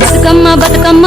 బతుకమ్మ బతుకమ్మ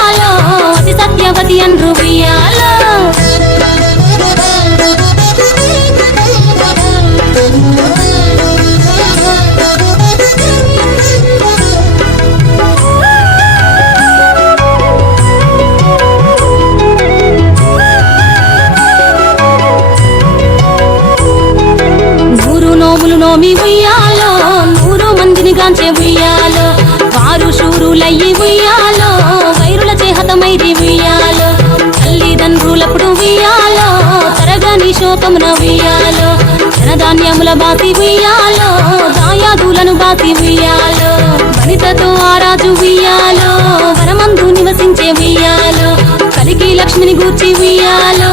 చేహతమైరి ఉయ్యాలో. తల్లిదండ్రులప్పుడు ఉయ్యాలో. తరగని శోకమున ఉయ్యాలో. ధనధాన్యముల బాతి ఉయ్యాలో. దాయాదులను బాతి ఉయ్యాలో. వనితతో ఆరాజు ఉయ్యాలో. వనమందు నివసించే ఉయ్యాలో. కలికి లక్ష్మిని గూర్చి ఉయ్యాలో.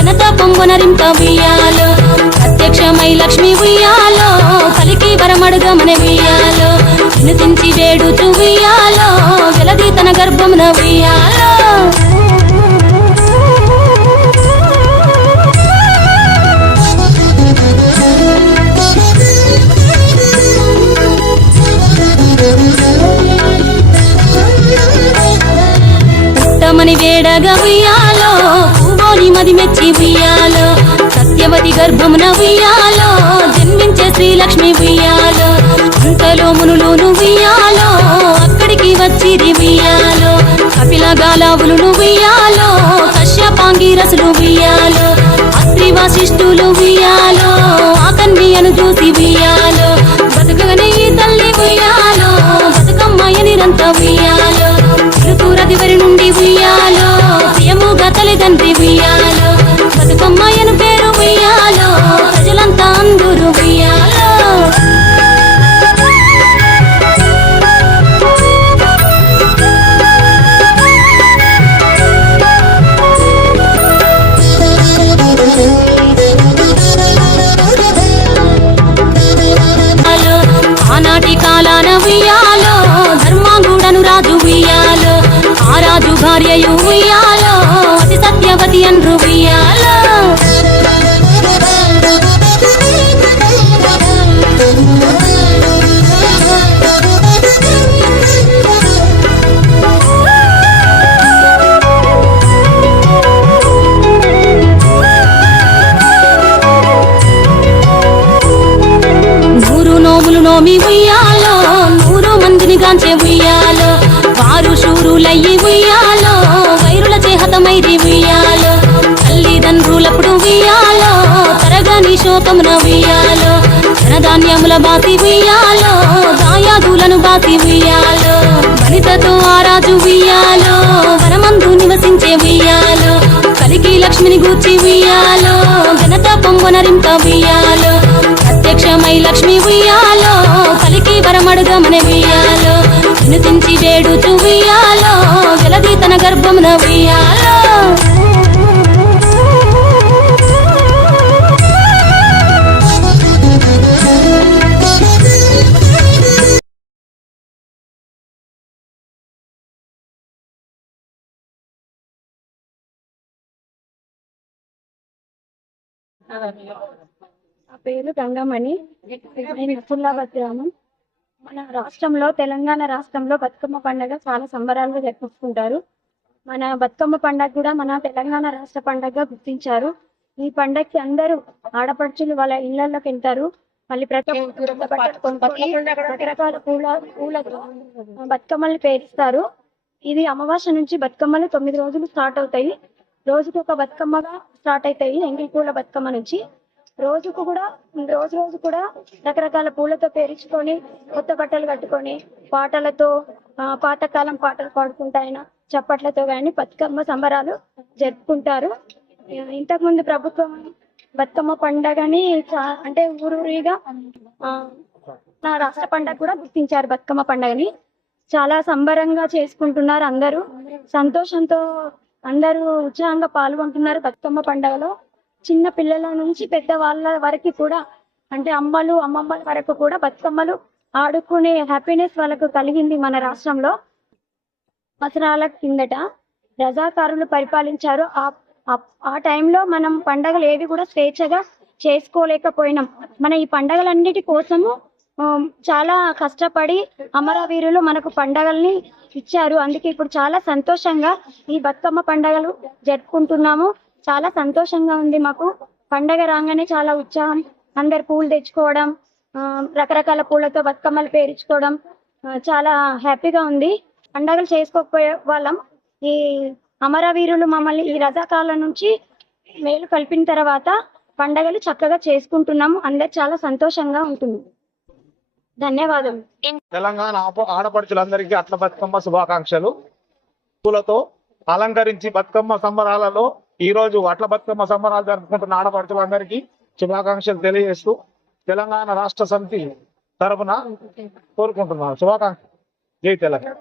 ఘనత పొంగునరింప ఉయ్యాలో. ప్రత్యక్షమై లక్ష్మి ఉయ్యాలో. కలికి వరమడుగమని ఉయ్యాలో. వినుతించి వేడుచు ఉయ్యాలో. వెలది తన గర్భమున ఉయ్యాలో. పుట్టమని వేడగా ఉయ్యాలో పువ్వోని మది మెచ్చి ఉయ్యాలో. సత్యవతి గర్భమున ఉయ్యాలో జన్మించే శ్రీలక్ష్మి ఉయ్యాలో. కపిల గాలావులు ఉయ్యాలో కశ్యపాంగి రసులు ఉయ్యాలో అత్రి వశిష్ఠులు ఉయ్యాలో ఆ చూసి ఉయ్యాలో బతుకగనే ఈ తల్లి ఉయ్యాలో బతుకమ్మాయ నిరంత ఉయ్యాలో ఋతురది వరి నుండి ఉయ్యాలో ప్రియముగా తల్లిదండ్రి ఉయ్యాలో ఉయ్యాలో అతి సత్యవతి అన్రు తరగని శోకమున ఉయ్యాలో ధనధాన్యముల బాతి ఉయ్యాలో దాయాదులను బాతి ఉయ్యాలో వనితతో ఆరాజు ఉయ్యాలో వనమందు నివసించే ఉయ్యాలో కలికి లక్ష్మిని గూర్చి ఉయ్యాలో ఘనత పొంగునరింప ఉయ్యాలో ప్రత్యక్షమై లక్ష్మి ఉయ్యాలో కలికి వరమడుగమని ఉయ్యాలో వినుతించి వేడుచు ఉయ్యాలో వెలది తన గర్భమున ఉయ్యాలో నా పేరు గంగమణి. నేను గ్రామం మన రాష్ట్రంలో తెలంగాణ రాష్ట్రంలో బతుకమ్మ పండుగ చాలా సంబరాలుగా జరుపుకుంటారు. మన బతుకమ్మ పండుగ కూడా మన తెలంగాణ రాష్ట్ర పండుగగా గుర్తించారు. ఈ పండగకి అందరూ ఆడపడుచులు వాళ్ళ ఇళ్ళలోకి వెళ్తారు. మళ్ళీ ప్రతి రకరకాల పూల పూలతో బతుకమ్మల్ని పేరుస్తారు. ఇది అమావాస్య నుంచి బతుకమ్మలు తొమ్మిది రోజులు స్టార్ట్ అవుతాయి. రోజుకి ఒక బతుకమ్మగా స్టార్ట్ అవుతాయి ఎంగిల్ పూల బతుకమ్మ నుంచి. రోజుకు కూడా రోజు రోజు కూడా రకరకాల పూలతో పేర్చుకొని కొత్త బట్టలు కట్టుకొని పాటలతో పాతకాలం పాటలు పాడుకుంటాయన చప్పట్లతో కానీ బతుకమ్మ సంబరాలు జరుపుకుంటారు. ఇంతకుముందు ప్రభుత్వం బతుకమ్మ పండగని అంటే ఊరూరిగా ఆ, నా రాష్ట్ర పండగ కూడా గుర్తించారు బతుకమ్మ పండగని. చాలా సంబరంగా చేసుకుంటున్నారు అందరూ. సంతోషంతో అందరూ ఉత్సాహంగా పాల్గొంటున్నారు బతుకమ్మ పండుగలో. చిన్న పిల్లల నుంచి పెద్ద వాళ్ళ వరకు కూడా అంటే అమ్మలు అమ్మమ్మల వరకు కూడా బతుకమ్మలు ఆడుకునే హ్యాపీనెస్ వాళ్ళకు కలిగింది మన రాష్ట్రంలో. సంవత్సరాల కిందట రజాకారులు పరిపాలించారు. ఆ టైంలో మనం పండగలు ఏవి కూడా స్వేచ్ఛగా చేసుకోలేకపోయినాం. మన ఈ పండగలన్నిటి కోసము చాలా కష్టపడి అమరవీరులు మనకు పండగల్ని ఇచ్చారు. అందుకే ఇప్పుడు చాలా సంతోషంగా ఈ బతుకమ్మ పండగలు జరుపుకుంటున్నాము. చాలా సంతోషంగా ఉంది మాకు. పండగ రాగానే చాలా ఉత్సాహం. అందరు పూలు తెచ్చుకోవడం రకరకాల పూలతో బతుకమ్మలు పేర్చుకోవడం చాలా హ్యాపీగా ఉంది. పండగలు చేసుకోకపోయే వాళ్ళం. ఈ అమరవీరులు మమ్మల్ని ఈ రజాకాలం నుంచి మేలు కలిపిన తర్వాత పండగలు చక్కగా చేసుకుంటున్నాము. అందరు చాలా సంతోషంగా ఉంటుంది ధన్యవాదాలు తెలంగాణ ఆడపడుచులందరికీ అట్ల బతుకమ్మ శుభాకాంక్షలు. పూలతో అలంకరించి బతుకమ్మ సంబరాలలో ఈ రోజు అట్ల బతుకమ్మ సంబరాలు జరుపుకుంటున్న ఆడపడుచులందరికీ శుభాకాంక్షలు తెలియజేస్తూ తెలంగాణ రాష్ట్ర సమితి తరపున కోరుకుంటున్నాను. శుభాకాంక్ష జై తెలంగాణ.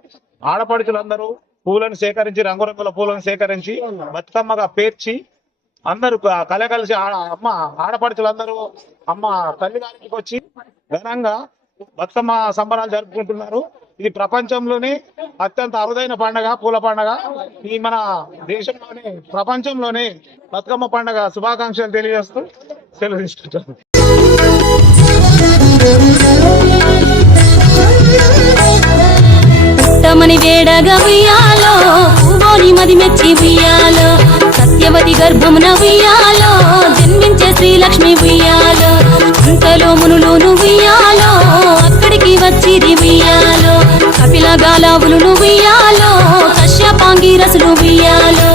ఆడపడుచులందరూ పూలను సేకరించి రంగురంగుల పూలను సేకరించి బతుకమ్మగా పేర్చి అందరూ క- కలగలిసి ఆడ- అమ్మ ఆడపడుచులందరూ అమ్మ తల్లిగారికి వచ్చి ఘనంగా బతుకమ్మ సంబరాలు జరుపుకుంటున్నారు. ఇది ప్రపంచంలోనే అత్యంత అరుదైన పండగ పూల పండగ. ఈ మన దేశంలోనే ప్రపంచంలోనే బతుకమ్మ పండగ శుభాకాంక్షలు తెలియజేస్తూ సెలవు తీసుకుంటాను. వేడగా ఉయ్యాలో పూవోని మది మెచ్చి ఉయ్యాలో సత్యవతి గర్భమున ఉయ్యాలో జన్మించే శ్రీలక్ష్మి ఉయ్యాలో అంతలో మునులోను అక్కడికి కపిల గాలావులు ఉయ్యాలో కశ్యపాంగి రసులు ఉయ్యాలో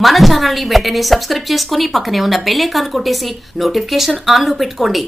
మన ఛానల్ని వెంటనే సబ్స్క్రైబ్ చేసుకుని పక్కనే ఉన్న బెల్ ఐకాన్ కొట్టేసి నోటిఫికేషన్ ఆన్లో పెట్టుకోండి.